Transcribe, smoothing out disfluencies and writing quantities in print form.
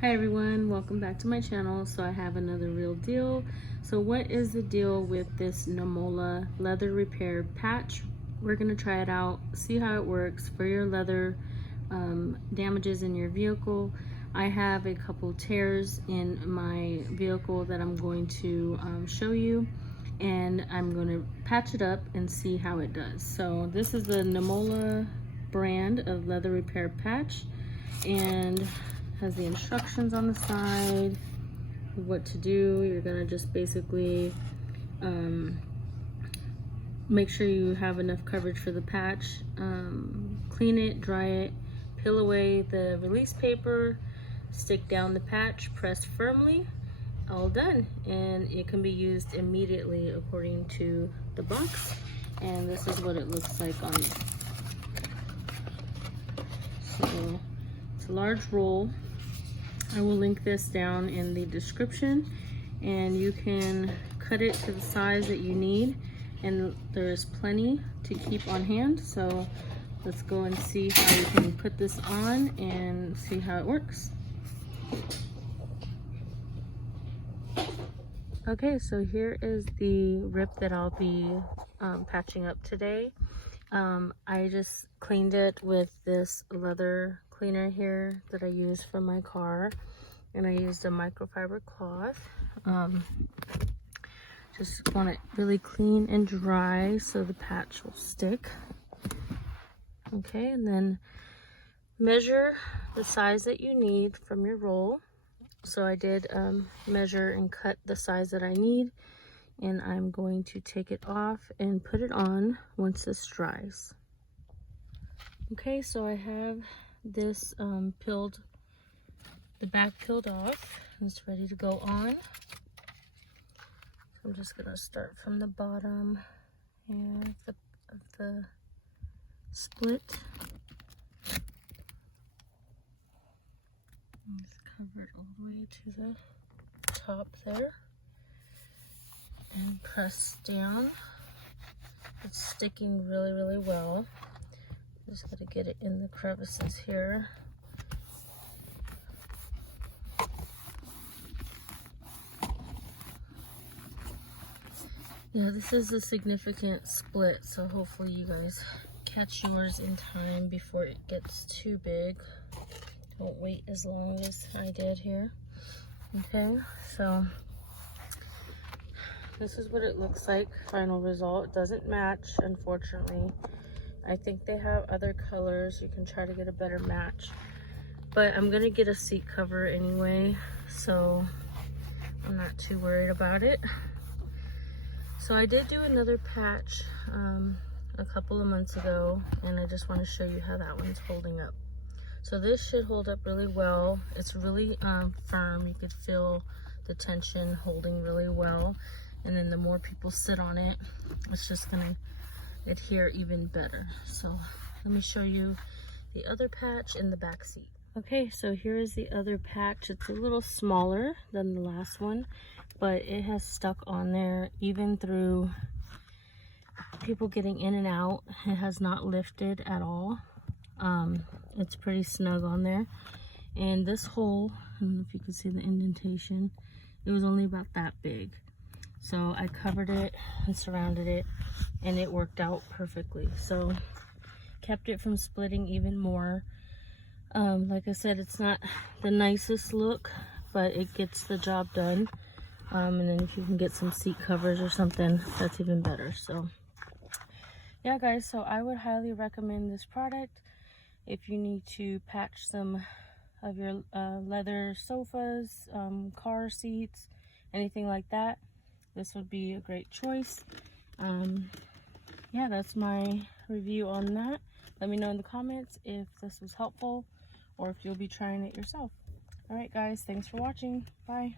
Hi everyone, welcome back to my channel. So I have another real deal. So what is the deal with this Numola leather repair patch? We're going to try it out, see how it works for your leather damages in your vehicle. I have a couple tears in my vehicle that I'm going to show you, and I'm going to patch it up and see how it does. So this is the Numola brand of leather repair patch, and has the instructions on the side of what to do. You're gonna just basically make sure you have enough coverage for the patch, clean it, dry it, peel away the release paper, stick down the patch, press firmly, all done. And it can be used immediately according to the box. And this is what it looks like on it. So it's a large roll. I will link this down in the description, and you can cut it to the size that you need, and there's plenty to keep on hand. So let's go and see how you can put this on and see how it works. Okay, so here is the rip that I'll be patching up today. I just cleaned it with this leather cleaner here that I use for my car, and I used a microfiber cloth. Just want it really clean and dry so the patch will stick. Okay, and then measure the size that you need from your roll. So I did measure and cut the size that I need, and I'm going to take it off and put it on once this dries. Okay, so I have this peeled, the back peeled off. It's ready to go on. So I'm just gonna start from the bottom here of the split. Just cover it all the way to the top there and press down. It's sticking really, really well. Just gotta get it in the crevices here. Yeah, this is a significant split, so hopefully you guys catch yours in time before it gets too big. Don't wait as long as I did here. Okay, so this is what it looks like, final result. It doesn't match, unfortunately. I think they have other colors. You can try to get a better match. But I'm gonna get a seat cover anyway, so I'm not too worried about it. So I did do another patch a couple of months ago, and I just want to show you how that one's holding up. So this should hold up really well. It's really firm. You could feel the tension holding really well. And then the more people sit on it, it's just gonna adhere even better. So let me show you the other patch in the back seat. Okay, so here is the other patch. It's a little smaller than the last one, but it has stuck on there even through people getting in and out. It has not lifted at all. It's pretty snug on there. And this hole, I don't know if you can see the indentation, it was only about that big. So I covered it and surrounded it, and it worked out perfectly. So kept it from splitting even more. Like I said, it's not the nicest look, but it gets the job done. And then if you can get some seat covers or something, that's even better. So yeah, guys, so I would highly recommend this product if you need to patch some of your leather sofas, car seats, anything like that. This would be a great choice. Yeah, that's my review on that. Let me know in the comments if this was helpful or if you'll be trying it yourself. All right, guys, thanks for watching. Bye.